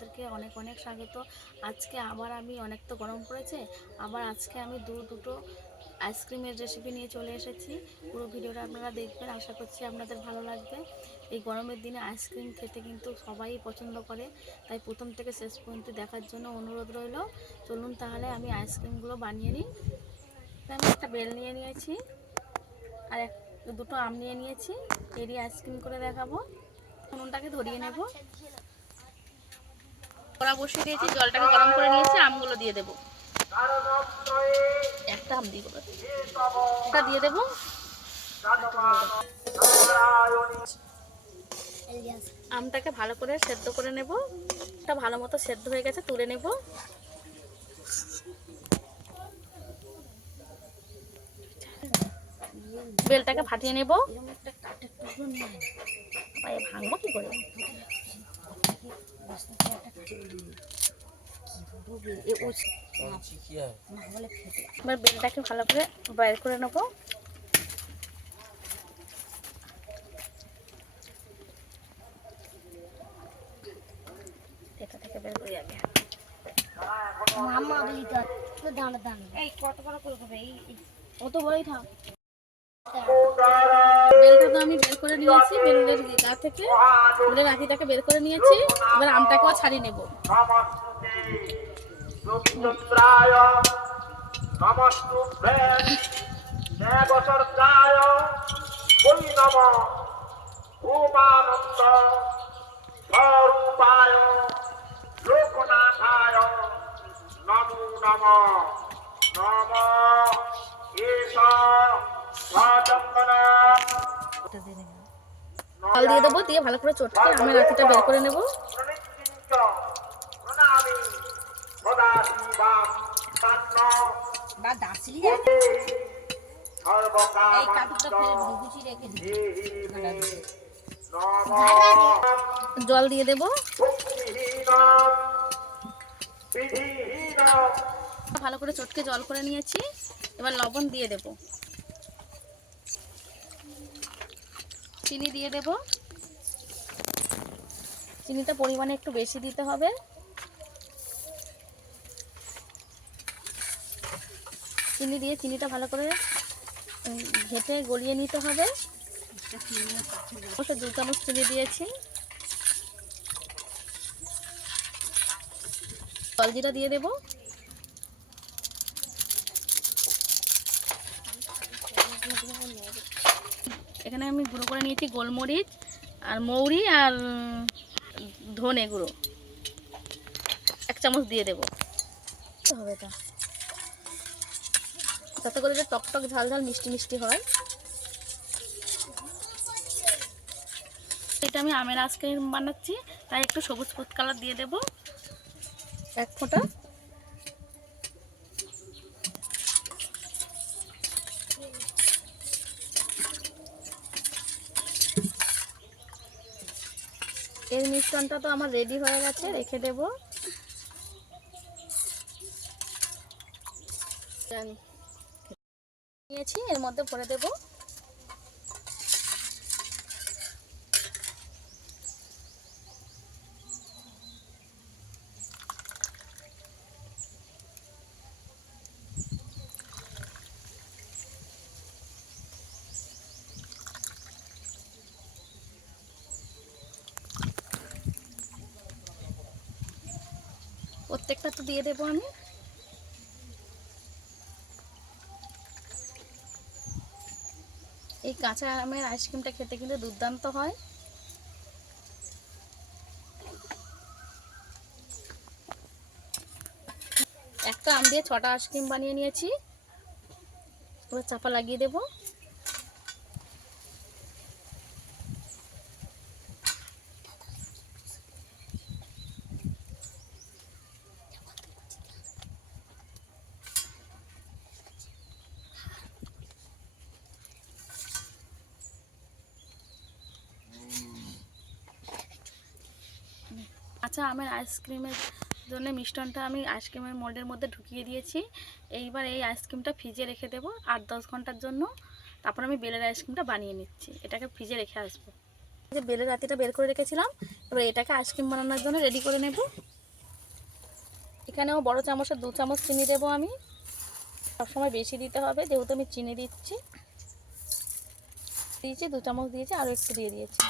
আপনাদেরকে অনেক অনেক স্বাগত। আজকে আবার আমি অনেক তো গরম পড়েছে, আবার আজকে আমি দুটো আইসক্রিমের রেসিপি নিয়ে চলে এসেছি। পুরো ভিডিওটা আপনারা দেখবেন, আশা করছি আপনাদের ভালো লাগবে। এই গরমের দিনে আইসক্রিম খেতে কিন্তু সবাই পছন্দ করে, তাই প্রথম থেকে শেষ পর্যন্ত দেখার জন্য অনুরোধ রইল। চলুন তাহলে আমি আইসক্রিমগুলো বানিয়ে নিই। আমি একটা বেল নিয়ে নিয়েছি আর দুটো আম নিয়ে নিয়েছি, এরই আইসক্রিম করে দেখাবো। উনুনটাকে ধরিয়ে নেব, কড়া বসিয়ে দিয়েছি, জলটাকে গরম করে নিয়েছি, আমগুলো দিয়ে দেবো। একটা আম দিয়ে দেবো, এটা দিয়ে দেবো। আমটাকে ভালো করে সেদ্ধ করে নেব। এটা ভালো মতো সেদ্ধ হয়ে গেছে, তুলে নেব। বেলটাকে ফাটিয়ে নেব। ভাঙবো কি করে? এবার বেলটাকে ভালো করে বাইর করে নেব। এটা থেকে বের করে আগে কত বড় করবে, অত বড়ই থাক। বেলটা তো আমি বের করে নিয়েছি, বেলের গা থেকে বেলের আঁটিটাকে বের করে নিয়েছি। এবার আমটাকেও ছাড়িয়ে নেব। জল দিয়ে দেবো, দিয়ে ভালো করে চটকে আমের আঁটিটা বের করে নেব। জল দিয়ে দেব, ভালো করে চটকে জল করে নিয়েছি। এবার লবণ দিয়ে দেব, চিনি দিয়ে দেব। চিনিটা পরিমাণে একটু বেশি দিতে হবে। চিনি দিয়ে চিনিটা ভালো করে ঘেটে গলিয়ে নিতে হবে। 2 চামচ চিনি দিয়েছি। জলজিরা দিয়ে দেব। এখানে আমি গুঁড়ো করে নিয়েছি গোলমরিচ আর মৌরি আর ধনে গুঁড়ো, 1 চামচ দিয়ে দেবো। হবে এটা যাতে করে যে টকটক ঝাল ঝাল মিষ্টি মিষ্টি হয়। এটা আমি আমের আইসক্রিম বানাচ্ছি, তাই একটু সবুজ ফুড কালার দিয়ে দেব, 1 ফোঁটা। এর মিশ্রণটা তো আমার রেডি হয়ে গেছে, রেখে দেব। নিয়েছি, এর মধ্যে ভরে দেব। প্রত্যেকটা তো দিয়ে দেবো আমি। এই কাঁচা আমের আইসক্রিমটা খেতে কিন্তু দুর্দান্ত হয়। একটা আম দিয়ে 6টা আইসক্রিম বানিয়ে নিয়েছি। এবার চাপা লাগিয়ে দেব। কাঁচা আমের আইসক্রিমের জন্য মিষ্টনটা আমি আইসক্রিমের মোল্ডের মধ্যে ঢুকিয়ে দিয়েছি। এইবার এই আইসক্রিমটা ফ্রিজে রেখে দেবো 8-10 ঘন্টার জন্য। তারপর আমি বেলের আইসক্রিমটা বানিয়ে নিচ্ছি, এটাকে ফ্রিজে রেখে আসবো। যে বেলের আটিটা বের করে রেখেছিলাম, এবার এটাকে আইসক্রিম বানানোর জন্য রেডি করে নেব। এখানেও বড় চামচের 2 চামচ চিনি দেবো আমি। সবসময় বেশি দিতে হবে যেহেতু আমি চিনি দিচ্ছি। দিয়েছি 2 চামচ দিয়েছি, আরও একটু দিয়ে দিয়েছি।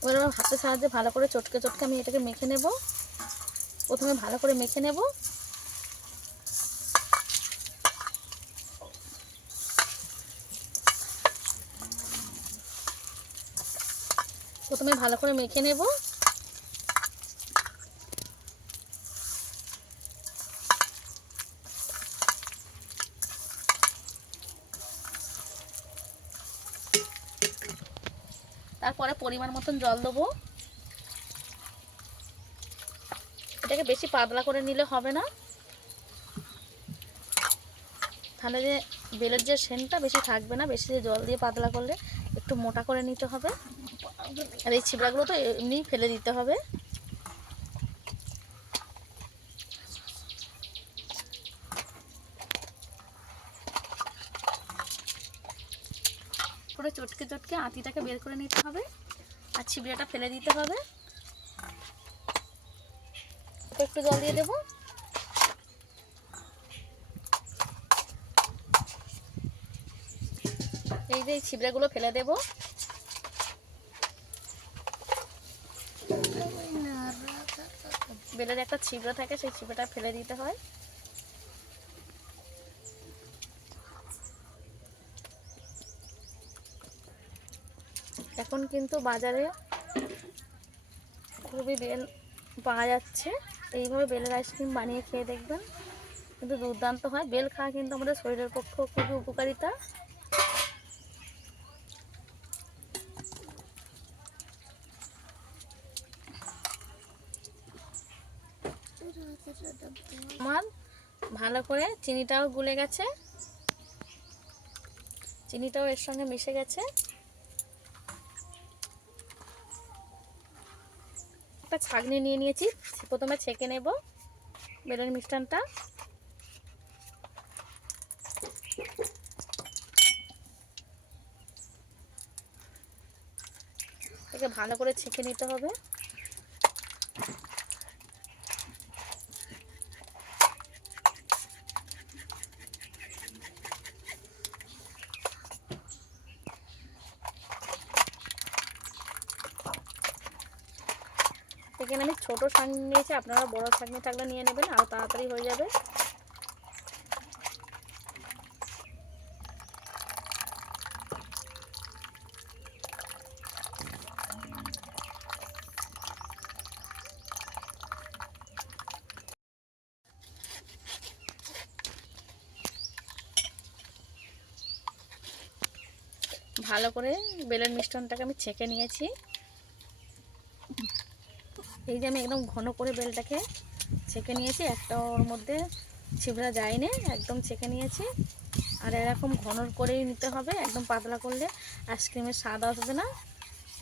এবার হাতের সাহায্যে ভালো করে চটকে চটকে আমি এটাকে মেখে নেব। প্রথমে ভালো করে মেখে নেব। প্রথমে ভালো করে মেখে নেব। তারপরে পরিমাণ মতন জল দেবো। এটাকে বেশি পাতলা করে নিলে হবে না, তাহলে যে বেলের যে সেন্টটা বেশি থাকবে না। বেশি জল দিয়ে পাতলা করলে একটু মোটা করে নিতে হবে। আর এই ছিবড়াগুলো তো এমনিই ফেলে দিতে হবে। করে চটকে চটকে আটিটাকে বের করে নিতে হবে আর ছিবড়াটা ফেলে দিতে হবে। একটু জল দিয়ে দেবো। এই যে ছিবড়াগুলো ফেলে দেব। বেলের একটা ছিবড়া থাকে, সেই ছিবড়াটা ফেলে দিতে হয়। এখন কিন্তু বাজারে খুবই বেল পাওয়া যাচ্ছে। এইভাবে বেলের আইসক্রিম বানিয়ে খেয়ে দেখবেন, কিন্তু দুর্দান্ত হয়। বেল খাওয়া কিন্তু আমাদের শরীরের পক্ষেও খুবই উপকারিতা। আমার ভালো করে চিনিটাও গুলে গেছে, চিনিটাও এর সঙ্গে মিশে গেছে। একটা ছাঁকনি নিয়ে নিয়েছি, প্রথমে ছেঁকে নেব বেলের মিষ্টানটা। এটাকে ভালো করে ছেঁকে নিতে হবে। এখানে আমি ছোট ছাঁকনি নিয়েছি, আপনারা বড় ছাঁকনি থাকলে নিয়ে নেবেন, আরও তাড়াতাড়ি হয়ে যাবে। ভালো করে বেলের মিষ্টানটাকে আমি ছেঁকে নিয়েছি। এই যে আমি একদম ঘন করে বেলটাকে ছেঁকে নিয়েছি, একটা ওর মধ্যে ছিবড়া যায়নি, একদম ছেঁকে নিয়েছি। আর এরকম ঘন করেই নিতে হবে, একদম পাতলা করলে আইসক্রিমের স্বাদ আসবে না।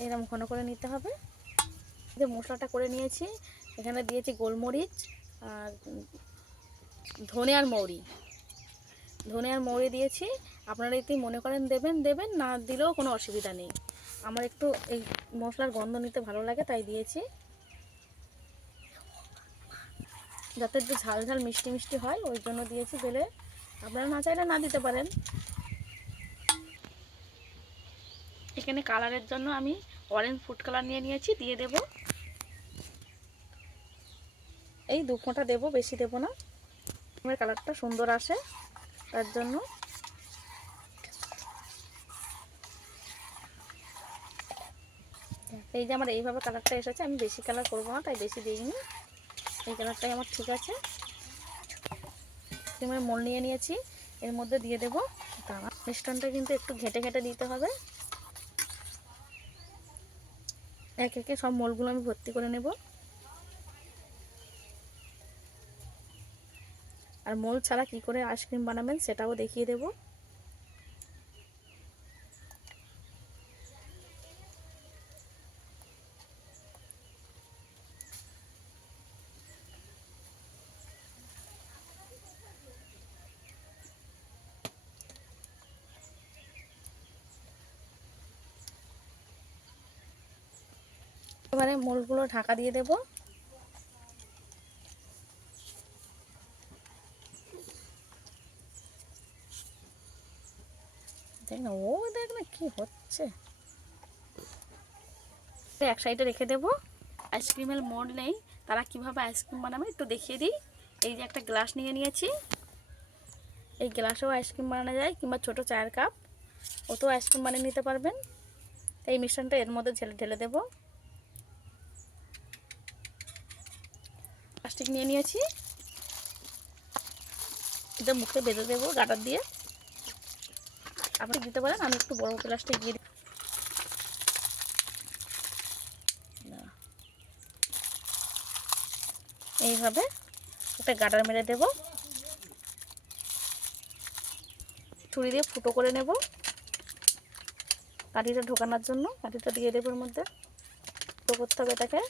এরকম ঘন করে নিতে হবে। যে মশলাটা করে নিয়েছি, এখানে দিয়েছি গোলমরিচ আর ধনে আর মৌরি দিয়েছি। আপনারা যদি মনে করেন দেবেন দেবেন, না দিলেও কোনো অসুবিধা নেই। আমার একটু এই মশলার গন্ধ নিতে ভালো লাগে তাই দিয়েছি, যাতে একটু ঝাল ঝাল মিষ্টি মিষ্টি হয়, ওই জন্য দিয়েছি বেলে। আপনারা না চাইলে না দিতে পারেন। এখানে কালারের জন্য আমি অরেঞ্জ ফুড কালার নিয়ে নিয়েছি, দিয়ে দেব। এই 2 ফোঁটা দেবো, বেশি দেবো না। আমার কালারটা সুন্দর আসে তার জন্য। এই যে আমার এইভাবে কালারটা এসেছে, আমি বেশি কালার করবো না তাই বেশি দিইনি। এই কালারটাই আমার ঠিক আছে। ক্রিমের মোল নিয়ে নিয়েছি, এর মধ্যে দিয়ে দেবো দানা। মিষ্টানটা কিন্তু একটু ঘেটে ঘেটে দিতে হবে। এক একে সব মোলগুলো আমি ভর্তি করে নেব। আর মোল ছাড়া কি করে আইসক্রিম বানাবেন সেটাও দেখিয়ে দেব। এবারে মোলগুলো ঢাকা দিয়ে দেব। দেখ না, ও দেখ না কি হচ্ছে। এক সাইডে রেখে দেবো। আইসক্রিমের মোল্ড নেই, তারা কিভাবে আইসক্রিম বানাবে একটু দেখিয়ে দিই। এই যে একটা গ্লাস নিয়ে নিয়েছি, এই গ্লাসেও আইসক্রিম বানানো যায়, কিংবা ছোটো চায়ের কাপ ওতেও আইসক্রিম বানিয়ে নিতে পারবেন। এই মিশ্রণটা এর মধ্যে ঢেলে দেবো। প্লাস্টিক নিয়ে নিয়েছি, এটা মুখে বেঁধে দেবো গাটার দিয়ে। আপনি দিতে পারেন, আমি একটু বড় প্লাস্টিক দিয়ে দিই। এইভাবে একটা গাটার মেরে দেবো, ছুরি দিয়ে ফুটো করে নেব কাঠিটা ঢোকানোর জন্য। কাঠিটা দিয়ে দেবো এর মধ্যে, ফুটো করতে হবে এটাকে।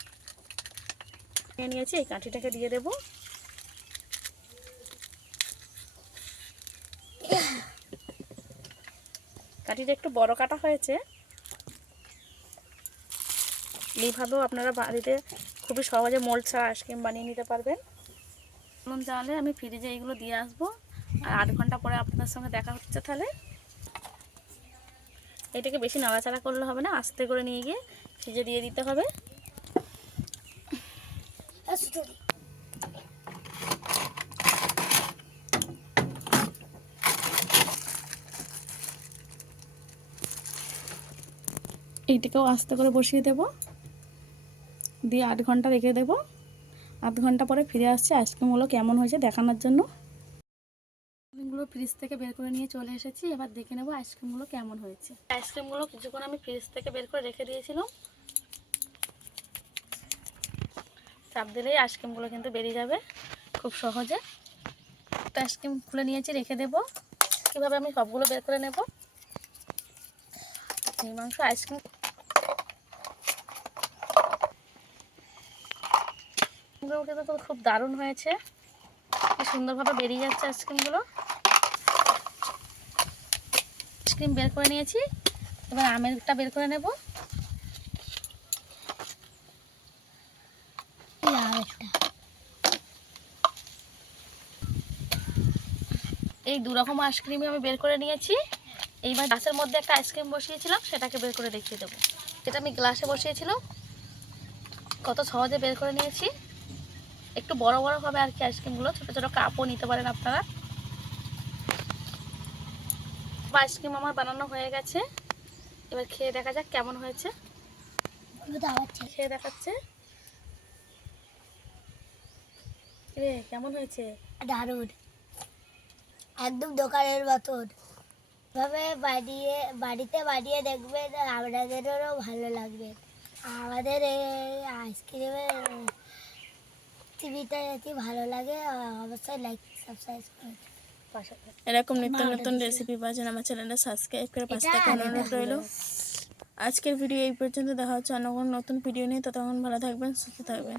নিয়ে নিয়েছি, এই কাঠিটাকে দিয়ে দেবো। কাঠিটা একটু বড় কাটা হয়েছে, এইভাবেও আপনারা বাড়িতে খুবই সহজে মোল্ড ছাড়া আইসক্রিম বানিয়ে নিতে পারবেন। নুন চালে আমি ফ্রিজে এইগুলো দিয়ে আসবো, আর 8 ঘন্টা পরে আপনাদের সঙ্গে দেখা হচ্ছে। তাহলে এটাকে বেশি নাড়াচাড়া করলে হবে না, আস্তে করে নিয়ে গিয়ে ফ্রিজে দিয়ে দিতে হবে। এইটাকেও আস্তে করে বসিয়ে দেব, দিয়ে 8 ঘন্টা রেখে দেব। 8 ঘন্টা পরে ফিরে আসছে আইসক্রিমগুলো কেমন হয়েছে দেখানোর জন্য। আইসক্রিমগুলো ফ্রিজ থেকে বের করে নিয়ে চলে এসেছি, এবার দেখে নেব আইসক্রিমগুলো কেমন হয়েছে। আইসক্রিমগুলো কিছুক্ষণ আমি ফ্রিজ থেকে বের করে রেখে দিয়েছিলাম, চাপ দিলেই আইসক্রিমগুলো কিন্তু বেরিয়ে যাবে খুব সহজে। একটা আইসক্রিম খুলে নিয়েছি, রেখে দেব। কীভাবে আমি সবগুলো বের করে নেব। এই মাংস আইসক্রিম কিন্তু খুব দারুণ হয়েছে, কি সুন্দরভাবে বেরিয়ে যাচ্ছে আইসক্রিমগুলো। আইসক্রিম বের করে নিয়েছি, এবার আমেরটা বের করে নেব। এই 2 রকম আইসক্রিমই আমি বের করে নিয়েছি। এইবার গ্লাসের মধ্যে একটা আইসক্রিম বসিয়েছিলাম, সেটাকে বের করে দেখিয়ে দেবো। এটা আমি গ্লাসে বসিয়েছিলাম, কত সহজে বের করে নিয়েছি। একটু বড় বড় হবে আর কি আইসক্রিমগুলো, ছোটো ছোটো কাপও নিতে পারেন আপনারা। আইসক্রিম আমার বানানো হয়ে গেছে, এবার খেয়ে দেখা যাক কেমন হয়েছে। খেয়ে দেখাচ্ছে, রে কেমন হয়েছে? দারুণ, একদম দোকানের মতন। এভাবে বাড়িতে বানিয়ে দেখবেন, আপনাদেরও ভালো লাগবে। আমাদের এই আইসক্রিমের টিভিটা যদি ভালো লাগে অবশ্যই লাইক সাবস্ক্রাইব করে এরকম নিত্য নতুন রেসিপি পাচ্ছেন আমার চ্যানেলটা সাবস্ক্রাইব করে পাশে থাকা অনুরোধ রইল। আজকের ভিডিও এই পর্যন্ত, দেখা হচ্ছে অন্য কোনো নতুন ভিডিও নিয়ে। ততক্ষণ ভালো থাকবেন, সুস্থ থাকবেন।